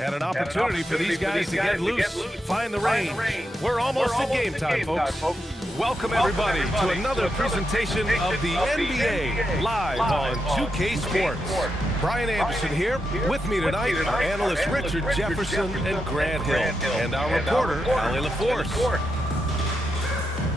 And an opportunity for these guys to get loose, find the range. We're almost at game time, folks. Welcome, everybody, to another presentation of the NBA live on 2K Sports. Brian Anderson here. With me tonight are analysts Richard Jefferson and Grant Hill, and our reporter, Allie LaForce.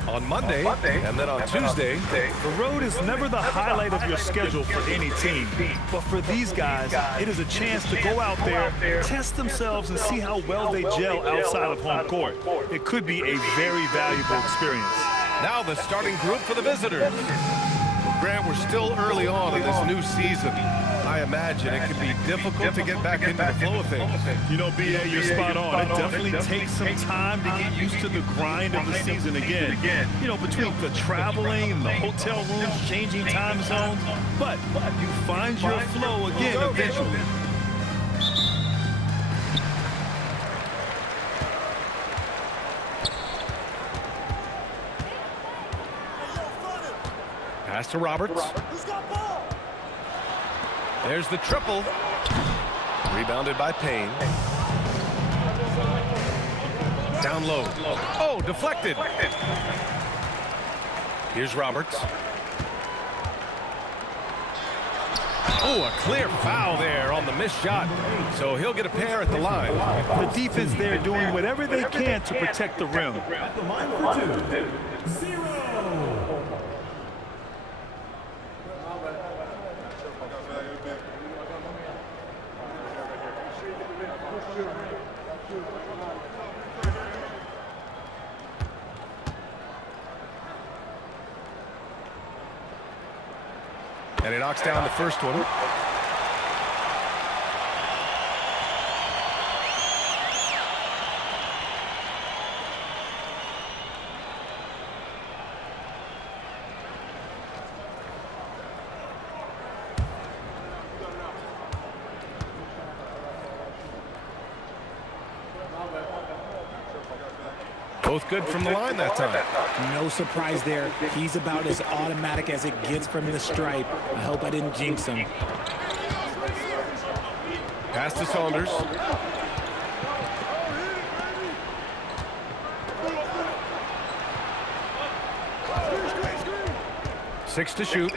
On Monday, and then on Tuesday, the road is never the highlight of your schedule for any team. But for these guys, it is a chance to go out there, test themselves, and see how well they gel outside of home court. It could be a very valuable experience. Now the starting group for the visitors. Grant, we're still early on in this new season. I imagine it can be difficult to get back into the flow of things. You know, B.A., you're spot on. It definitely takes some time to get used to the grind of the season again. You know, between the traveling and the hotel rooms, changing time zones. But you find your flow again eventually. Pass to Roberts. There's the triple. Rebounded by Payne. Down low. Oh, deflected. Here's Roberts. Oh, a clear foul there on the missed shot. So he'll get a pair at the line. The defense there doing whatever they can to protect the rim. At the line for 2, 0. And he knocks down the first one. Both good from the line that time. No surprise there. He's about as automatic as it gets from the stripe. I hope I didn't jinx him. Pass to Saunders. Six to shoot.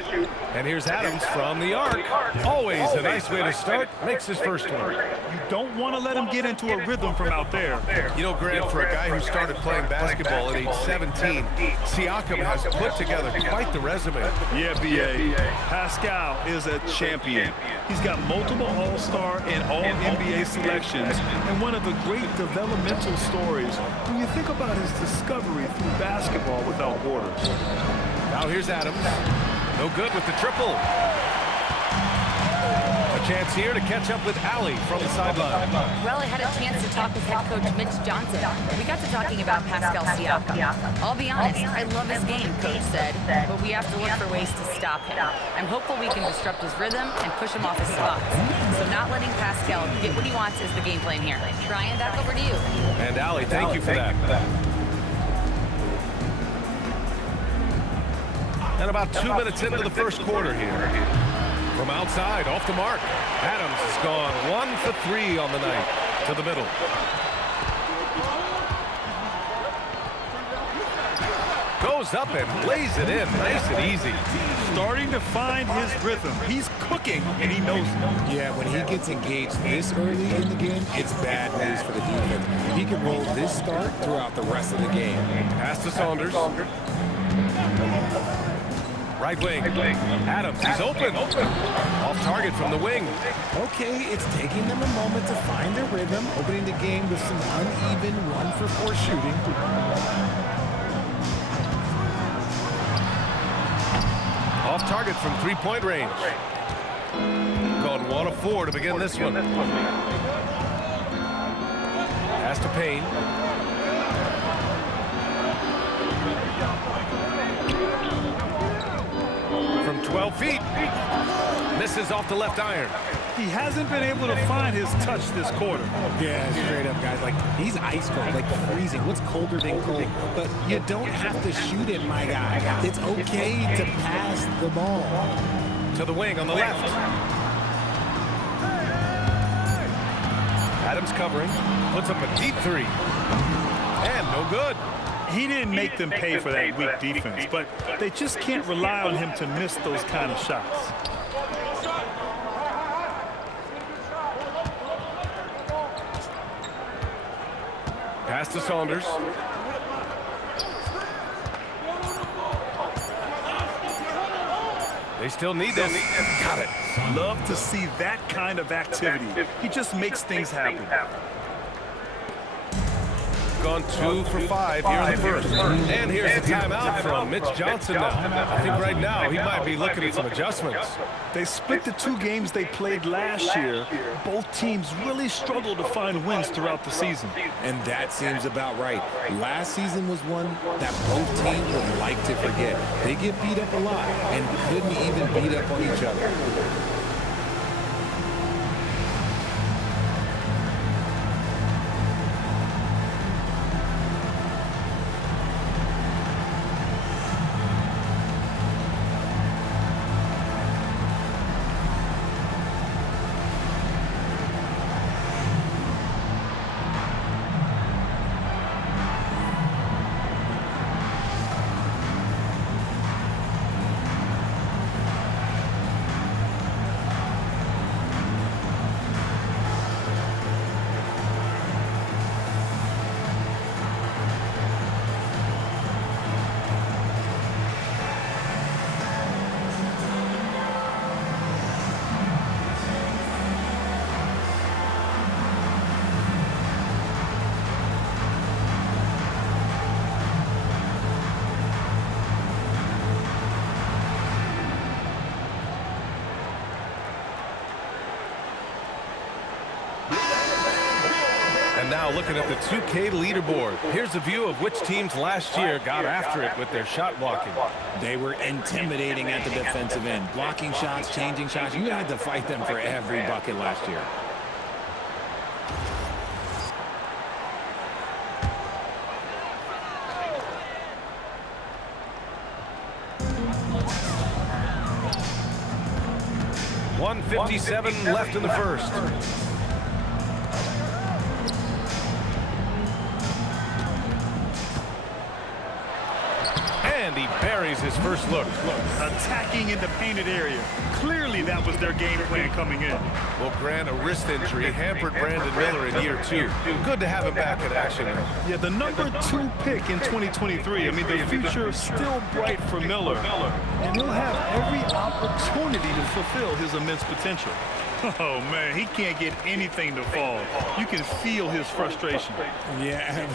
And here's Adams from the arc. Always a nice way to start. Makes his first one. You don't want to let him get into a rhythm from out there. You know, Grant, for a guy who started playing basketball at age 17, Siakam has put together quite the resume. Yeah, B.A. Pascal is a champion. He's got multiple All-Star and All-NBA selections, and one of the great developmental stories when you think about his discovery through basketball without borders. Now here's Adams. No good with the triple. A chance here to catch up with Allie from the sideline. Well, I had a chance to talk with head coach Mitch Johnson. We got to talking about Pascal Siakam. I'll be honest, I love his game, coach said, but we have to look for ways to stop him. I'm hopeful we can disrupt his rhythm and push him off his spots. So not letting Pascal get what he wants is the game plan here. Brian, back over to you. And Allie, thank you for that. And about 2 minutes into the first quarter here. From outside, off the mark. Adams has gone 1 for 3 on the night. To the middle. Goes up and lays it in. Nice and easy. Starting to find his rhythm. He's cooking, and he knows it. Yeah, when he gets engaged this early in the game, it's bad news for the defense. He can roll this start throughout the rest of the game. Pass to Saunders. Right wing. Adams, he's open. Off target from the wing. Okay, it's taking them a moment to find their rhythm, opening the game with some uneven 1 for 4 shooting. Off target from three-point range. Gone 1 of 4 to begin this one. Pass to Payne. From 12 feet. Misses off the left iron. He hasn't been able to find his touch this quarter. Yeah, straight up, guys. Like, he's ice cold, like freezing. What's colder than cold? But you don't have to shoot it, my guy. It's okay to pass the ball. To the wing on the left. Adams covering. Puts up a deep three. And no good. He didn't make them pay for that weak defense, but they just can't rely on him to miss those kind of shots. Pass to Saunders. They still need this. Got it. Love to see that kind of activity. He just makes things happen. Gone 2 for 5 here in the first. And here's the timeout from Mitch Johnson now. I think right now he might be looking at some adjustments. They split the 2 games they played last year. Both teams really struggled to find wins throughout the season. And that seems about right. Last season was one that both teams would like to forget. They get beat up a lot and couldn't even beat up on each other. And now looking at the 2K leaderboard. Here's a view of which teams last year got after it with their shot blocking. They were intimidating at the defensive end. Blocking shots, changing shots. You had to fight them for every bucket last year. .157 left in the first. And he buries his first look. Attacking in the painted area. Clearly that was their game plan coming in. Well, Grant, a wrist injury hampered Brandon Miller in year 2. Good to have him back in action. Yeah, the number 2 pick in 2023. I mean, the future is still bright for Miller. And he'll have every opportunity to fulfill his immense potential. Oh, man, he can't get anything to fall. You can feel his frustration. Yeah,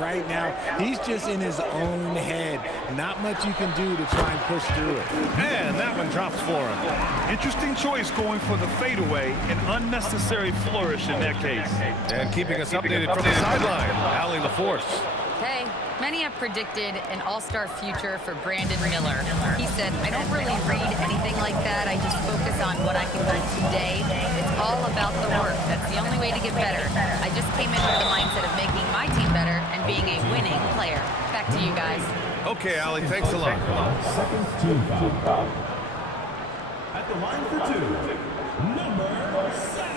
right now, he's just in his own head. Not much you can do to try and push through it. And that one drops for him. Interesting choice going for the fadeaway, an unnecessary flourish in that case. And keeping us updated from the sideline, Allie LaForce. Hey, many have predicted an all-star future for Brandon Miller. He said, I don't really read anything like that. I just focus on what I can do today. It's all about the work. That's the only way to get better. I just came in with the mindset of making my team better and being a winning player. Back to you guys. Okay, Allie, thanks a lot. Seconds team foul. At the line for 2, number 7.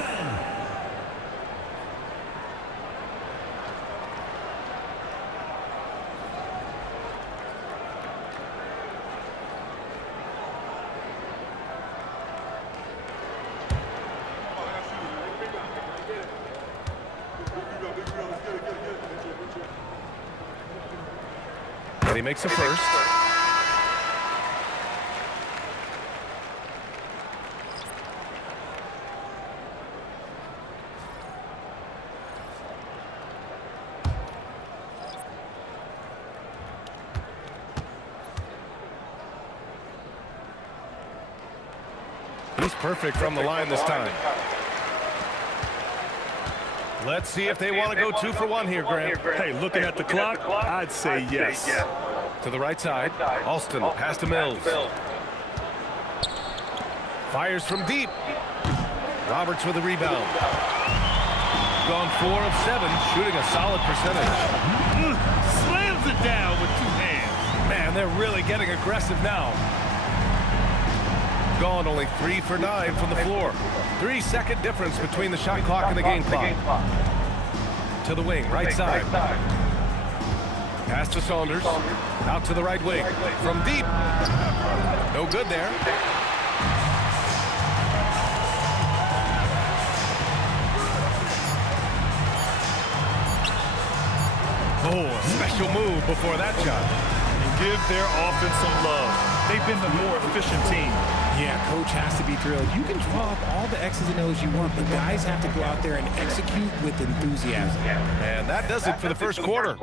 And he makes a first. He's perfect from the line this time. Let's see if they want to go 2 for 1 here, Grant. Hey, looking at the clock, I'd say yes. To the right side, Alston, pass to Mills. Fires from deep. Roberts with a rebound. Gone 4 of 7, shooting a solid percentage. Slams it down with 2 hands. Man, they're really getting aggressive now. gone only 3 for 9 from the floor. 3-second difference between the shot clock and the game clock. To the wing, right side. Pass to Saunders. Out to the right wing. From deep. No good there. Oh, a special move before that shot. And give their offense some love. They've been the more efficient team. Yeah, coach has to be thrilled. You can draw up all the X's and O's you want, but guys have to go out there and execute with enthusiasm. And that does it for the first quarter.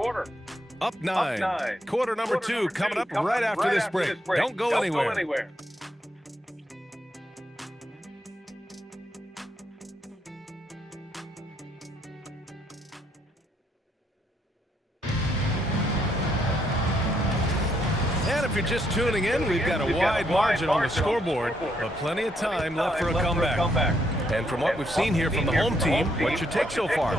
Up 9. Quarter number 2 coming up right after this break. Don't go anywhere. And if you're just tuning in, we've got a wide margin on the scoreboard, but plenty of time left for a comeback. And from what we've seen here from the home team, what's your take so far?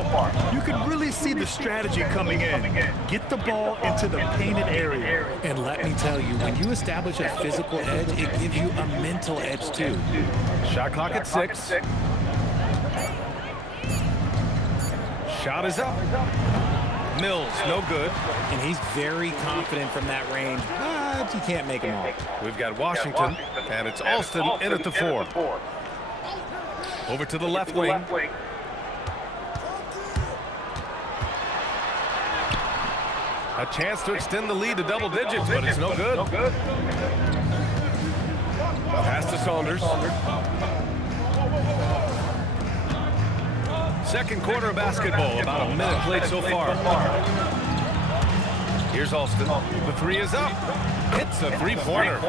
You can really see the strategy coming in. Get the ball into the painted area. And let me tell you, when you establish a physical edge, it gives you a mental edge too. Shot clock at 6. Shot is up. Mills, no good. And he's very confident from that range, but you can't make him all. We've got Washington, and it's Alston in at the 4. Over to the left wing. A chance to extend the lead to double digits, but it's no good. Pass to Saunders. Second quarter of basketball, about a minute played so far. Here's Alston. The 3 is up. Hits a 3-pointer.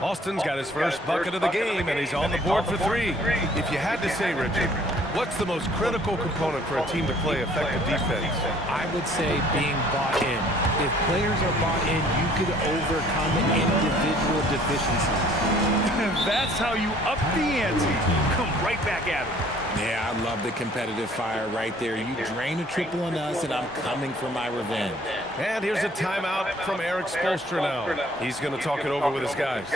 Alston's got his first bucket of the game, and he's on the board for 3. If you had to say, Richard, what's the most critical component for a team to play effective defense? I would say being bought in. If players are bought in, you could overcome individual deficiencies. That's how you up the ante. Come right back at it. Yeah, I love the competitive fire right there. You drain a triple on us, and I'm coming for my revenge. And here's a timeout from Eric Spoelstra now. He's going to talk it over with his guys.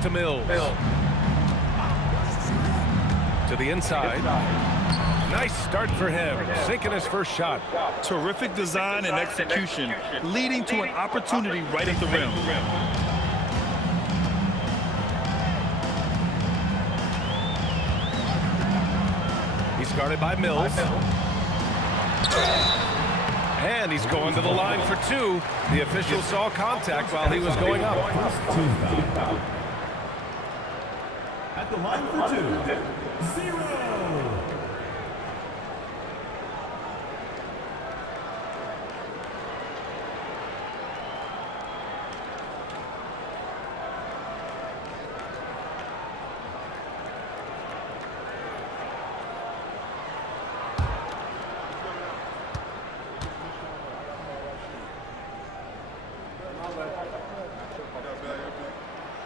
To Mills. To the inside. Nice start for him. Sinking his first shot. Terrific design and execution, leading to an opportunity right at the rim. He's guarded by Mills. And he's going to the line for 2. The official saw contact while he was going up. At the line for 2, 0.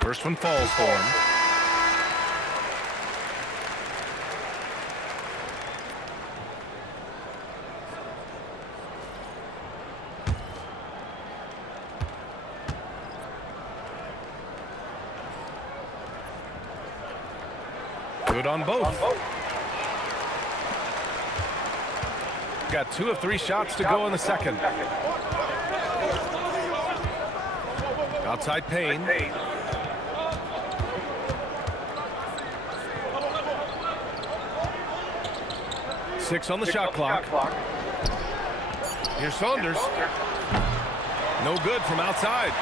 First one falls for him. Good on both. Got 2 of 3 shots to go in the second. Outside Payne. Six on the shot clock. Here's Saunders. No good from outside.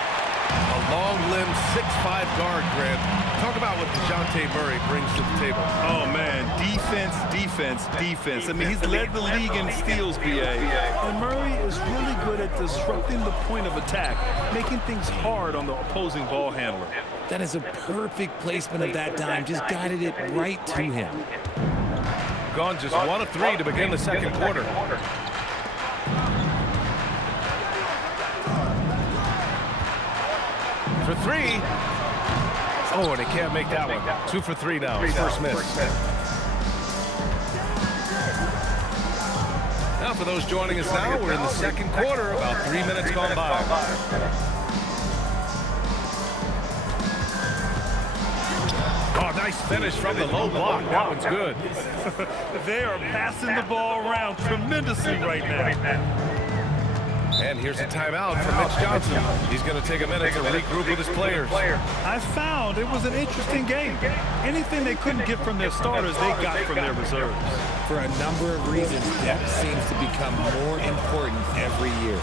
A long limb 6'5" guard, Grant. Talk about what DeJounte Murray brings to the table. Oh, man. Defense, defense, defense. I mean, he's led the league in steals, BA. And Murray is really good at disrupting the point of attack, making things hard on the opposing ball handler. That is a perfect placement of that dime. Just guided it right to him. Gone just 1 of 3 to begin the second quarter. For 3. Oh, and he can't make that one. 2 for 3 now. His first miss. Now for those joining us now, we're in the second quarter, about 3 minutes gone by. Oh, nice finish from the low block. That one's good. They are passing the ball around tremendously right now. And here's a timeout from Mitch Johnson. He's going to take a minute to regroup with his players. I found it was an interesting game. Anything they couldn't get from their starters, they got from their reserves. For a number of reasons, depth seems to become more important every year.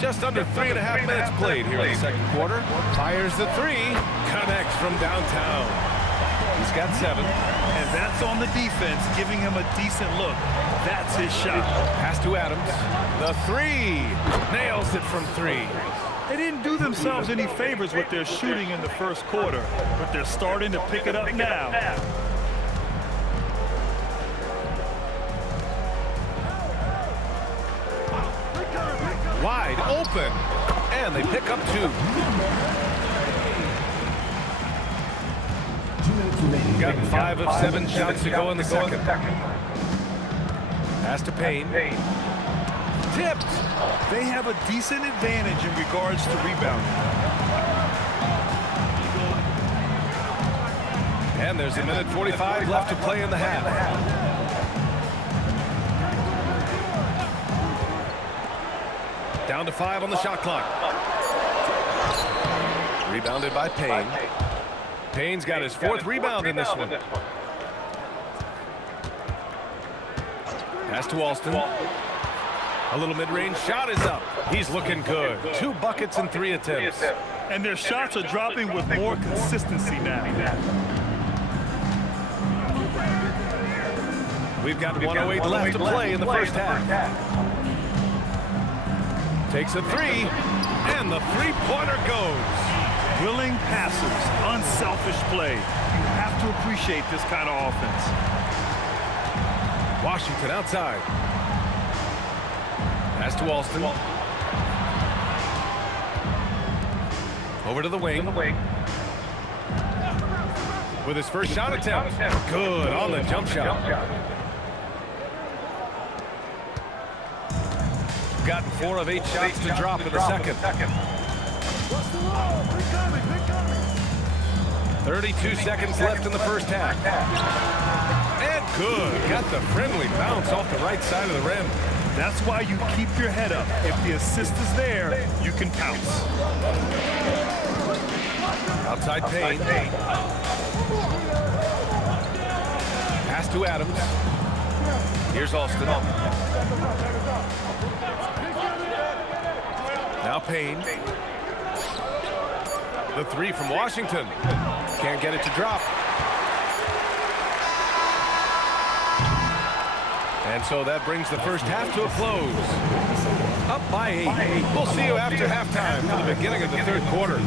Just under 3.5 minutes played here in the second quarter. Fires the 3. Connects from downtown. He's got 7. And that's on the defense, giving him a decent look. That's his shot. Pass to Adams. The 3. Nails it from 3. They didn't do themselves any favors with their shooting in the first quarter, but they're starting to pick it up now. Wide open. And they pick up 2. Got 5 of 7 shots to go in the second. Pass to Payne. Tipped. They have a decent advantage in regards to rebounding. And there's a minute 45 left to play in the half. Down to 5 on the shot clock. Rebounded by Payne. Payne's got his 4th rebound in this one. Pass to Alston. A little mid-range shot is up. He's looking good. 2 buckets and 3 attempts. And their shots are dropping with more consistency now. We've got 1:08 left to play in the first half. Takes a three, and the three-pointer goes. Willing passes, unselfish play. You have to appreciate this kind of offense. Washington outside. Pass to Alston. Over to the wing. With his first shot attempt. Good on the jump shot. Gotten 4 of 8 shots to drop in the second. 32 seconds left in the first half. And good. Got the friendly bounce off the right side of the rim. That's why you keep your head up. If the assist is there, you can pounce. Outside Payne. Pass to Adams. Here's Alston. Now Payne. The three from Washington. Can't get it to drop. And so that brings the first half to a close. Up by 8. We'll see you after halftime for the beginning of the third quarter.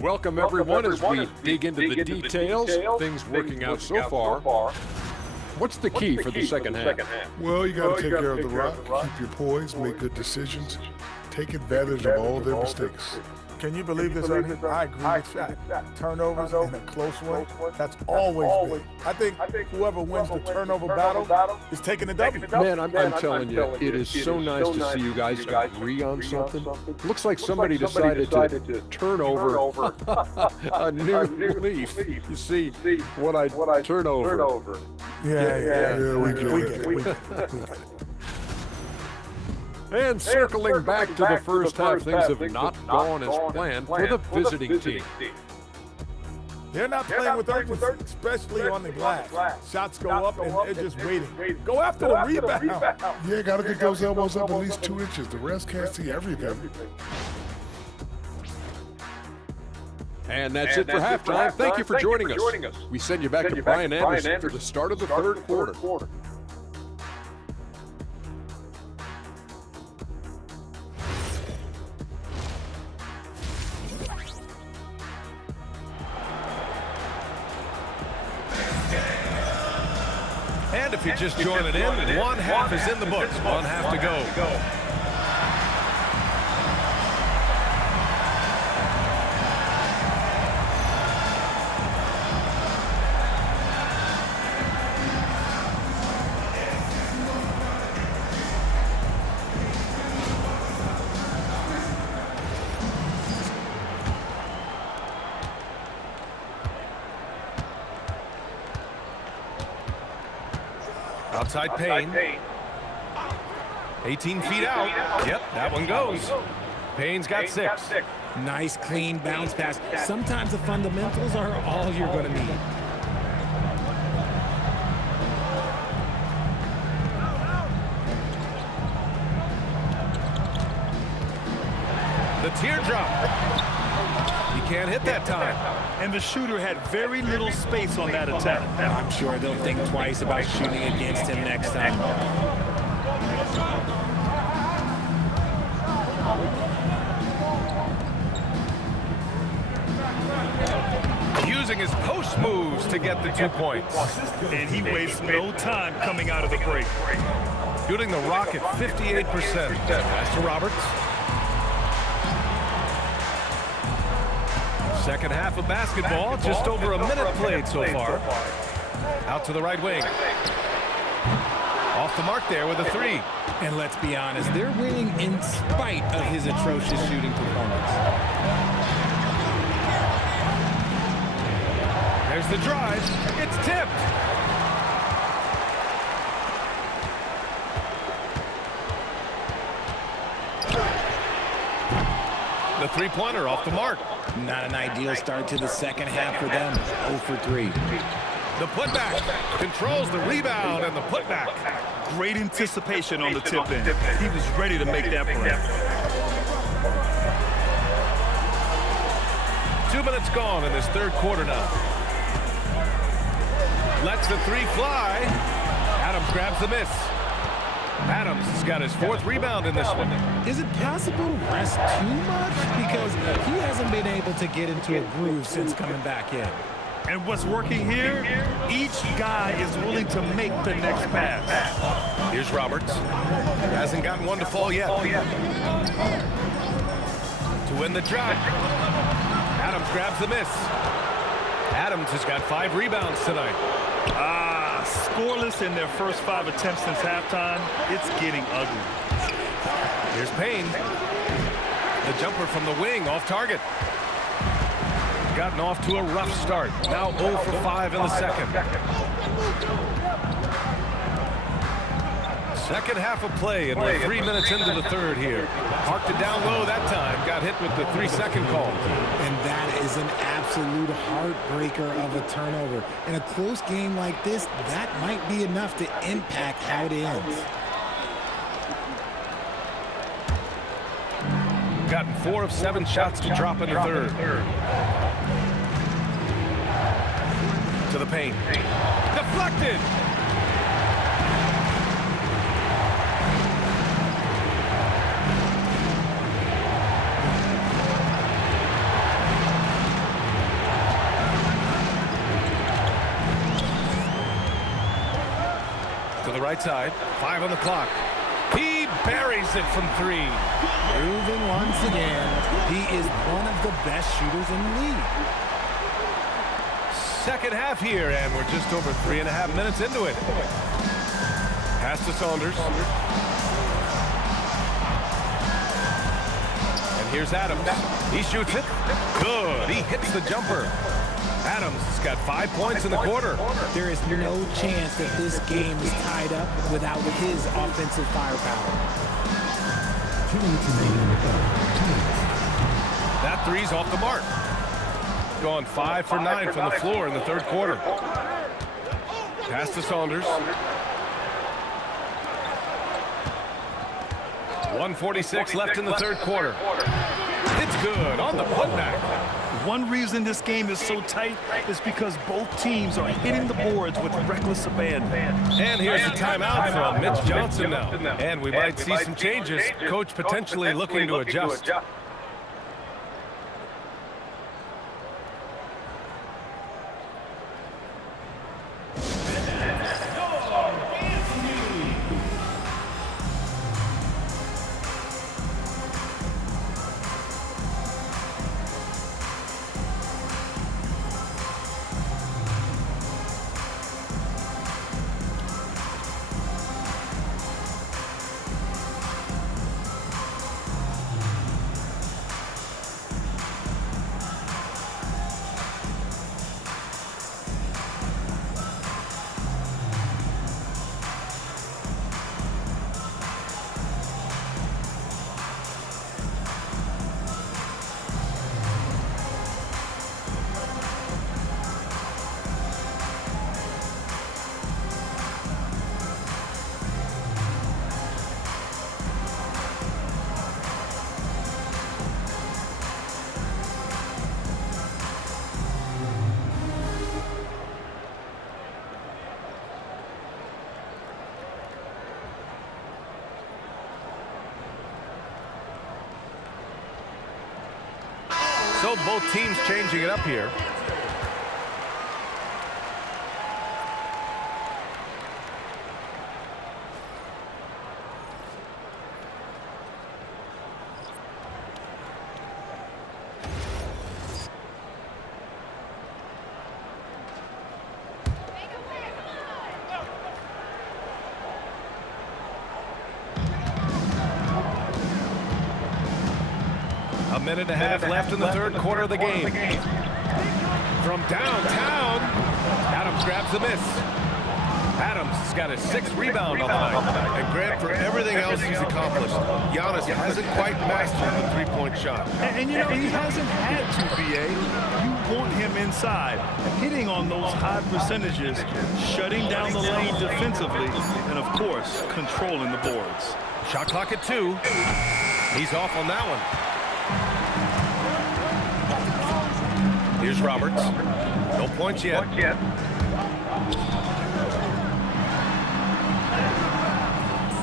Welcome everyone as we dig into the details. Things working out so far. What's the key for the second half? Well, you got to take care of the rock, keep your poise, make good decisions, take advantage of all their mistakes. Can you believe this right here? I agree with that. Turnovers in a close one, that's always big. I think whoever wins the turnover battle is taking the W. Man, I'm telling you, it is so nice to see you guys agree on something. Looks like somebody decided to turn over a new leaf. You see what I turn over. Yeah, we get it. And circling back to the first half, things have not gone as planned for the visiting team. They're not playing with urgency, especially on the glass. Shots go up and they're just waiting. Go after the rebound. Yeah, got to get those elbows up at least 2 inches. The rest can't see everything. And that's it for halftime. Thank you for joining us. We send you back to Brian Anderson for the start of the third quarter. And if you're just joining in, one half is in the books. One half to go. Outside Payne. 18 feet out. Yep, that one goes. Payne's got 6. Nice, clean bounce pass. Sometimes the fundamentals are all you're going to need. The teardrop. He can't hit that time. And the shooter had very little space on that attack. I'm sure they'll think twice about shooting against him next time. Using his post moves to get the 2 points. And he wastes no time coming out of the break. Shooting the rock at 58%. Pass to Roberts. Second half of basketball, just over a minute played so far. Out to the right wing. Off the mark there with a 3. And let's be honest, they're winning in spite of his atrocious shooting performance. There's the drive. It's tipped. The three-pointer off the mark. Not an ideal start to the second half for them. 0 for 3. The putback controls the rebound and the putback. Great anticipation on the tip in. He was ready to make that play. 2 minutes gone in this third quarter now. Lets the three fly. Adams grabs the miss. Adams has got his fourth rebound in this one. Is it possible to rest too much? Because he hasn't been able to get into a groove since coming back in. And what's working here, each guy is willing to make the next pass. Here's Roberts. Hasn't gotten one to fall yet. To win the drop. Adams grabs the miss. Adams has got 5 rebounds tonight. Scoreless in their first 5 attempts since halftime. It's getting ugly. Here's Payne. The jumper from the wing off target. Gotten off to a rough start. Now 0 for 5 in the second. Second half of play, and we're 3 minutes into the third here. Parked it down low that time. Got hit with the 3-second call. And that is an absolute heartbreaker of a turnover. In a close game like this, that might be enough to impact how it ends. Gotten 4 of 7 shots to drop in the third. To the paint. Deflected! To the right side. 5 on the clock. He buries it from 3. Proving once again, he is one of the best shooters in the league. Second half here, and we're just over 3.5 minutes into it. Pass to Saunders. And here's Adams. He shoots it. Good. He hits the jumper. Adams has got 5 points in the quarter. There is no chance that this game is tied up without his offensive firepower. That three's off the mark. Gone 5 for 9 from the floor in the third quarter. Pass to Saunders. 1:46 left in the third quarter. It's good on the putback. One reason this game is so tight is because both teams are hitting the boards with reckless abandon. And here's the timeout from Mitch Johnson now. And we might see some changes. Coach potentially looking to adjust. So both teams changing it up here. A minute and a half left in the third quarter of the game. From downtown, Adams grabs the miss. Adams has got his 6th rebound on the night. And Grant, for everything else else he's accomplished. Giannis hasn't quite mastered the three-point shot. And you know, he hasn't had to, B.A. You want him inside, hitting on those high percentages, shutting down the lane defensively, and, of course, controlling the boards. Shot clock at 2. He's off on that one. Here's Roberts. No points yet.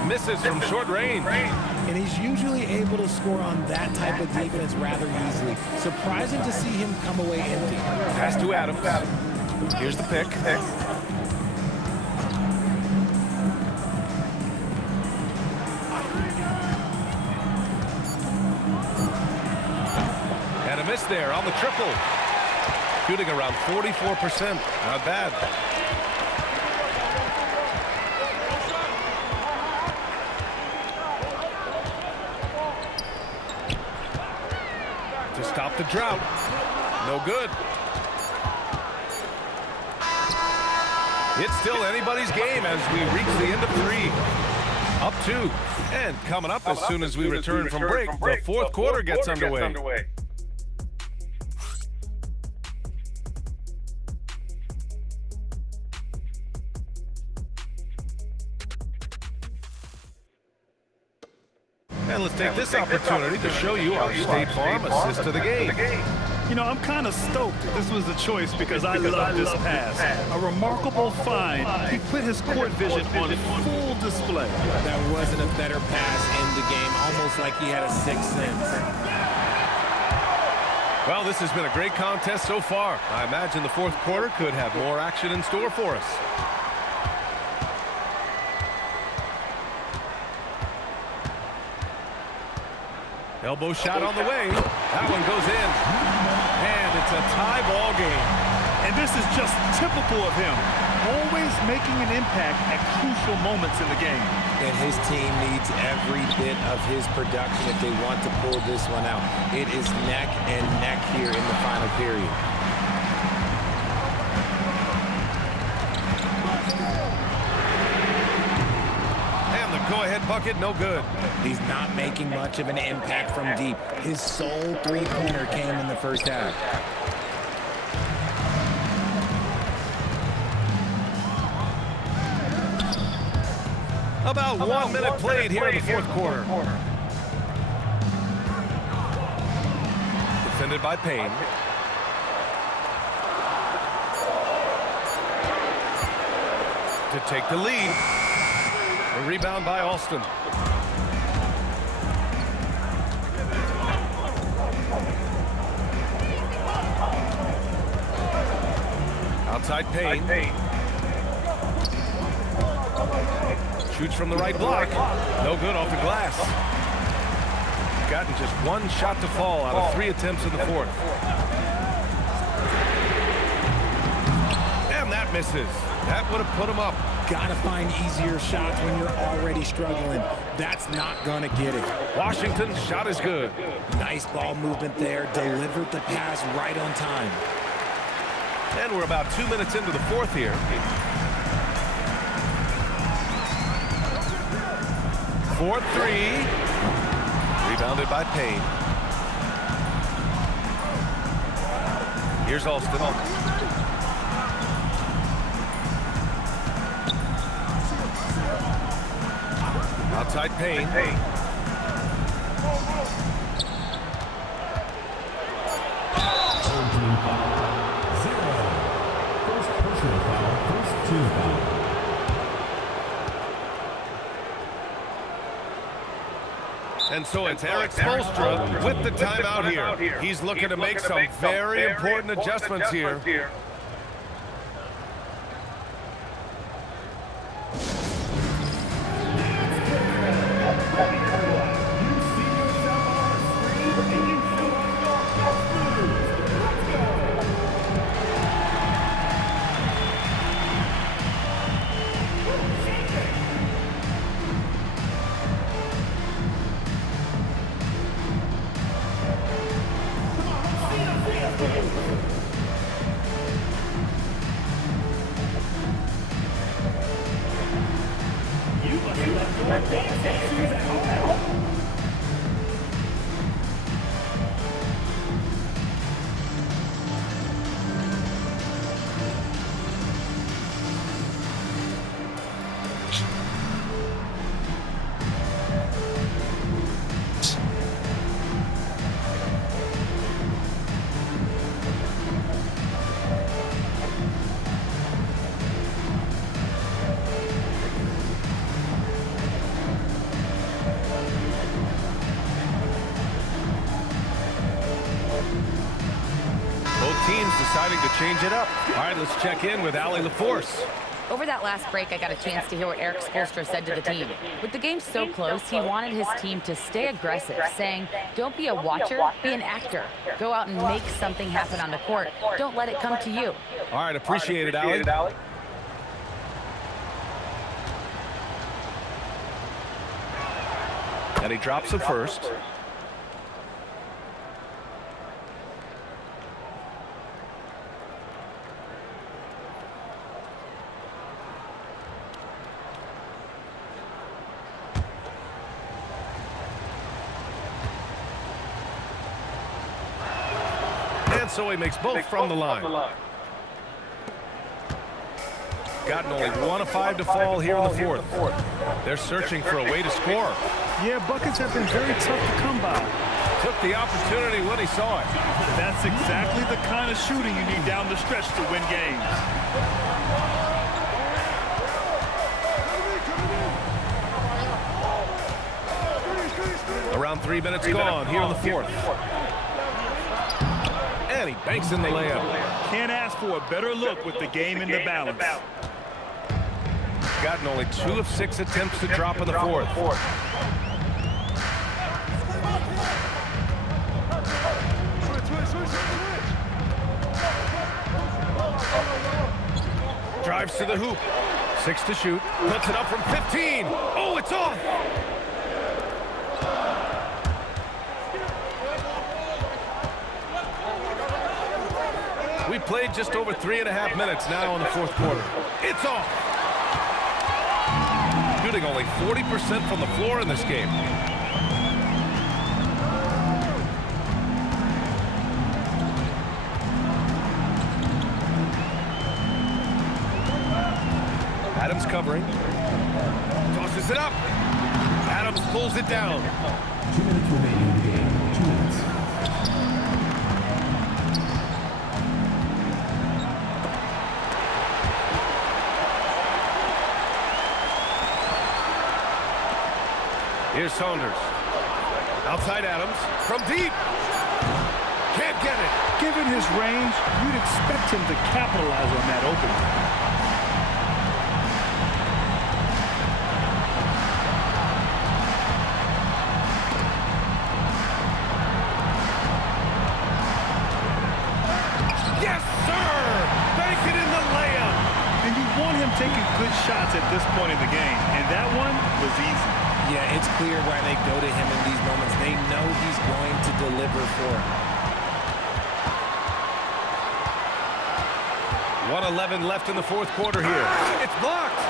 Misses from short range. And he's usually able to score on that type of defense rather easily. Surprising to see him come away empty. Pass to Adams. Here's the pick. And a miss there on the triple. Shooting around 44%. Not bad. To stop the drought. No good. It's still anybody's game as we reach the end of 3. Up 2. And coming up as soon as we return from break, the fourth quarter gets underway. And let's take this opportunity to show you our State Farm assist to the game. You know, I'm kind of stoked that this was the choice because I love this pass. A remarkable find. He put his court vision on full display. That wasn't a better pass in the game, almost like he had a sixth sense. Well, this has been a great contest so far. I imagine the fourth quarter could have more action in store for us. Elbow shot on the way. That one goes in. And it's a tie ball game. And this is just typical of him. Always making an impact at crucial moments in the game. And his team needs every bit of his production if they want to pull this one out. It is neck and neck here in the final period. Go-ahead bucket, no good. He's not making much of an impact from deep. His sole three-pointer came in the first half. About 1 minute played here in the fourth quarter. Defended by Payne. To take the lead. A rebound by Alston. Outside Payne. Shoots from the right block. No good off the glass. Gotten just one shot to fall out of 3 attempts in the fourth. And that misses. That would have put him up. Gotta find easier shots when you're already struggling. That's not gonna get it. Washington's shot is good. Nice ball movement there. Delivered the pass right on time. And we're about 2 minutes into the fourth here. 4-3. Rebounded by Payne. Here's Alston. Outside Payne. First personal foul, first team foul. And so it's Eric Spoelstra with the timeout here. He's looking to make some very important adjustments here. Both teams deciding to change it up. All right, let's check in with Allie LaForce. Over that last break, I got a chance to hear what Eric Spoelstra said to the team. With the game so close, he wanted his team to stay aggressive, saying, don't be a watcher, be an actor. Go out and make something happen on the court. Don't let it come to you. All right, appreciate it, Allie. And he drops it first. And so he makes both from the line. Gotten only 1 of 5 to fall here in the fourth. They're searching for a way to score. Yeah, buckets have been very tough to come by. Took the opportunity when he saw it. That's exactly the kind of shooting you need down the stretch to win games. Around 3 minutes gone here in the fourth. And he banks in the layup. Can't ask for a better look with the game in the balance. Gotten only 2 of 6 attempts to drop in the fourth. Drives to the hoop. 6 to shoot. Puts it up from 15. Oh, it's off. We played just over 3.5 minutes now in the fourth quarter. It's off. Shooting only 40% from the floor in this game. Adams covering. Tosses it up. Adams pulls it down. 2 minutes remaining in the game. 2 minutes. Here's Saunders. Outside Adams. From deep. Can't get it. Given his range, you'd expect him to capitalize on that opening. Yes, sir! Bank it in the layup. And you want him taking good shots at this point in the game, and that one was easy. Yeah, it's clear why they go to him in these moments. They know he's going to deliver for them. 1:11 left in the fourth quarter here. It's blocked.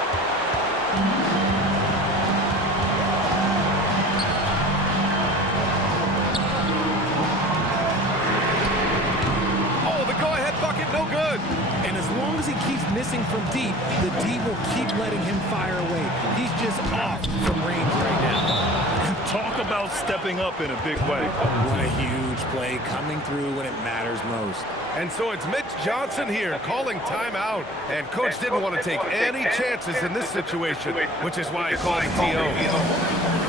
Oh, the go-ahead bucket, no good. And as long as he keeps missing from deep, the D will keep letting him fire away. He's just off from range right now. Talk about stepping up in a big way. What a huge play coming through when it matters most. And so it's Mitch Johnson here calling timeout. And Coach didn't want to take any chances in this situation, which is why he called the TO.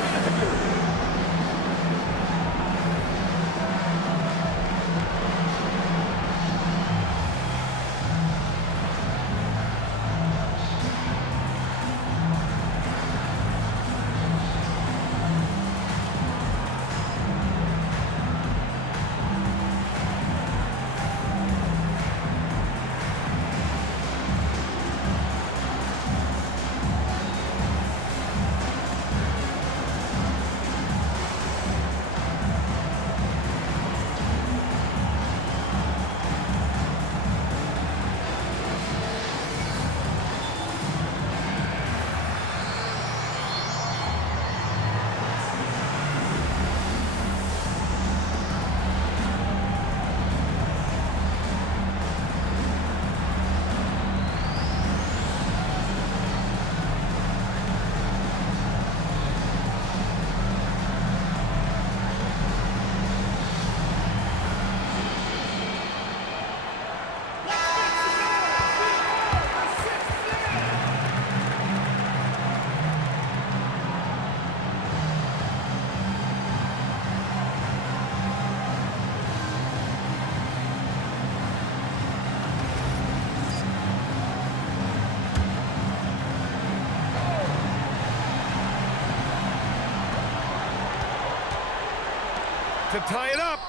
to tie it up.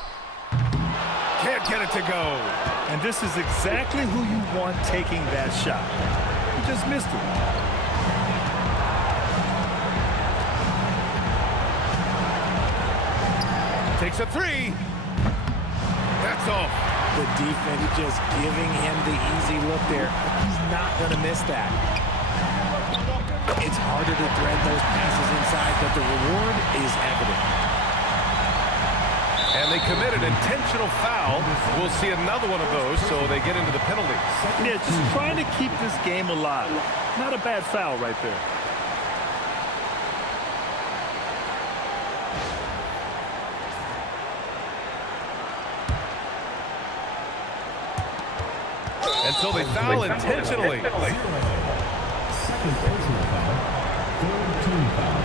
Can't get it to go. And this is exactly who you want taking that shot. He just missed it. Takes a three. That's off. The defense just giving him the easy look there. He's not going to miss that. It's harder to thread those passes inside, but the reward is evident. And they committed intentional foul. We'll see another one of those, so they get into the penalty. Yeah, just trying to keep this game alive. Not a bad foul right there. And so they foul intentionally. Second personal foul. Third team foul.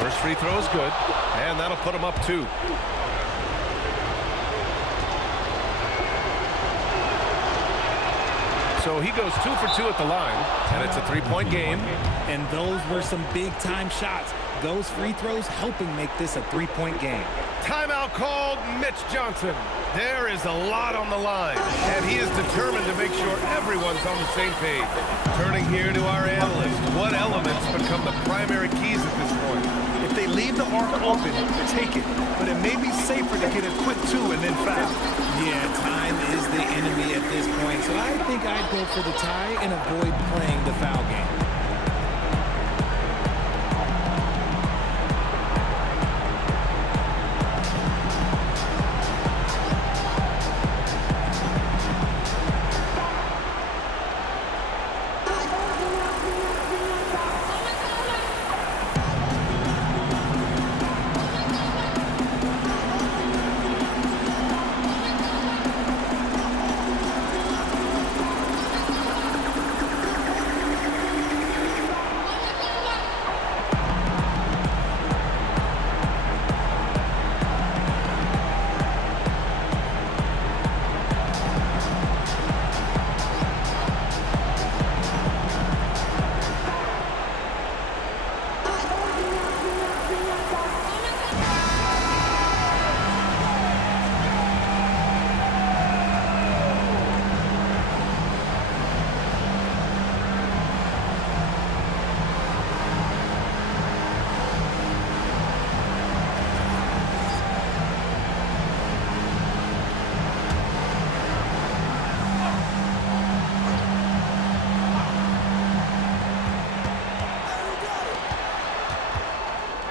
First free throw is good, and that'll put him up 2. So he goes 2 for 2 at the line, and it's a 3-point game. And those were some big-time shots. Those free throws helping make this a 3-point game. Timeout called. Mitch Johnson. There is a lot on the line, and he is determined to make sure everyone's on the same page. Turning here to our analyst, what elements become the primary keys at this point? If they leave the arc open, take it. But it may be safer to get a quick 2 and then foul. Yeah, time is the enemy at this point, so I think I'd go for the tie and avoid playing the foul game.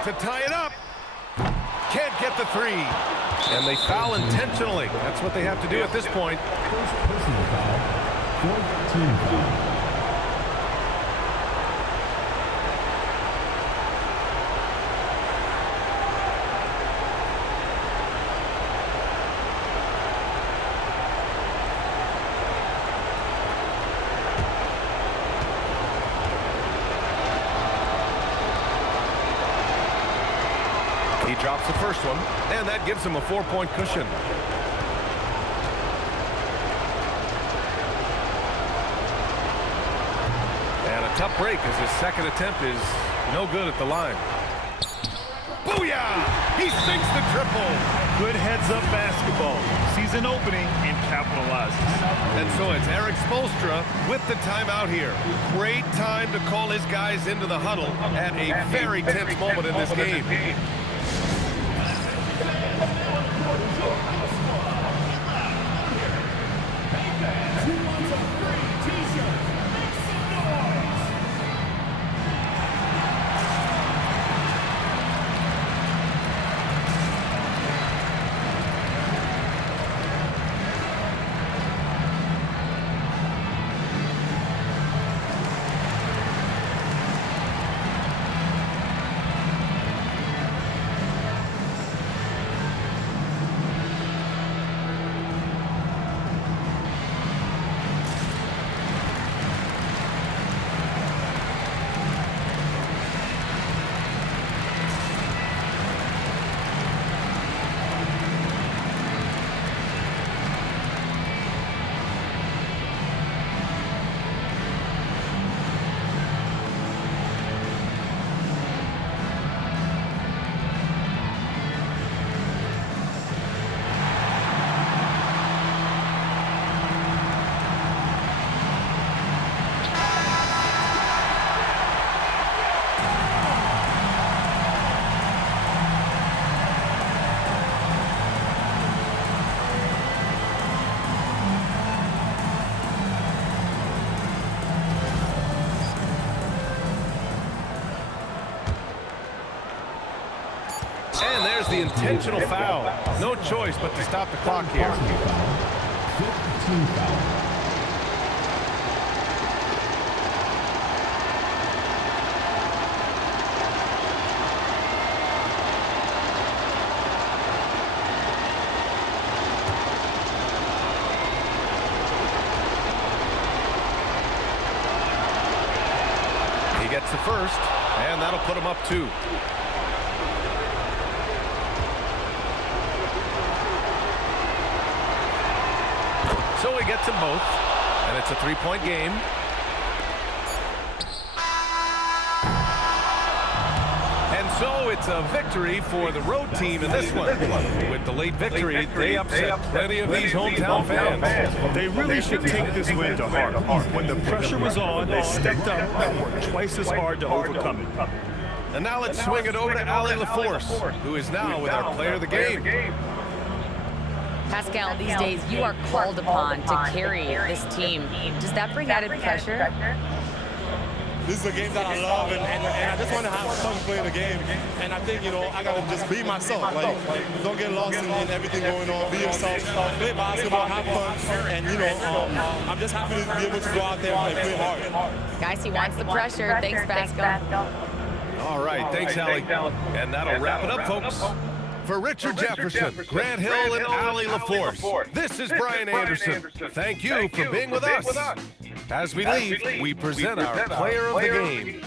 To tie it up. Can't get the 3. And they foul intentionally. That's what they have to do at this point. First personal foul. Fourth team foul. He drops the first one, and that gives him a 4-point cushion. And a tough break as his second attempt is no good at the line. Booyah! He sinks the triple. Good heads-up basketball. Sees an opening and capitalizes. And so it's Eric Spoelstra with the timeout here. Great time to call his guys into the huddle at a very tense moment in this game. intentional foul. No choice but to stop the clock here. Fifth team foul. He gets the first, and that'll put him up 2. So he gets them both, and it's a 3-point game. And so it's a victory for the road team in this one. With the late victory, they upset plenty of these hometown fans. They really should take this win to heart. When the pressure was on, they stepped up and worked twice as hard to overcome it. And now let's swing it over to Ali LaForce, who is now with our player of the game. Pascal, these days you are called upon to carry this team. Does that bring added pressure? This is a game that I love, and I just want to have fun playing the game. And I think, I got to just be myself. Like, don't get lost in everything going on. Be yourself. Play basketball, have fun. And, I'm just happy to be able to go out there and play hard. Guys, he wants the pressure. Thanks, Pascal. All right, thanks, Ali. And that'll wrap it up, folks. For Richard Jefferson, Grant Hill, and Ali LaForce, this is Brian Anderson. Thank you for being with us. As we leave, we present our player of the game.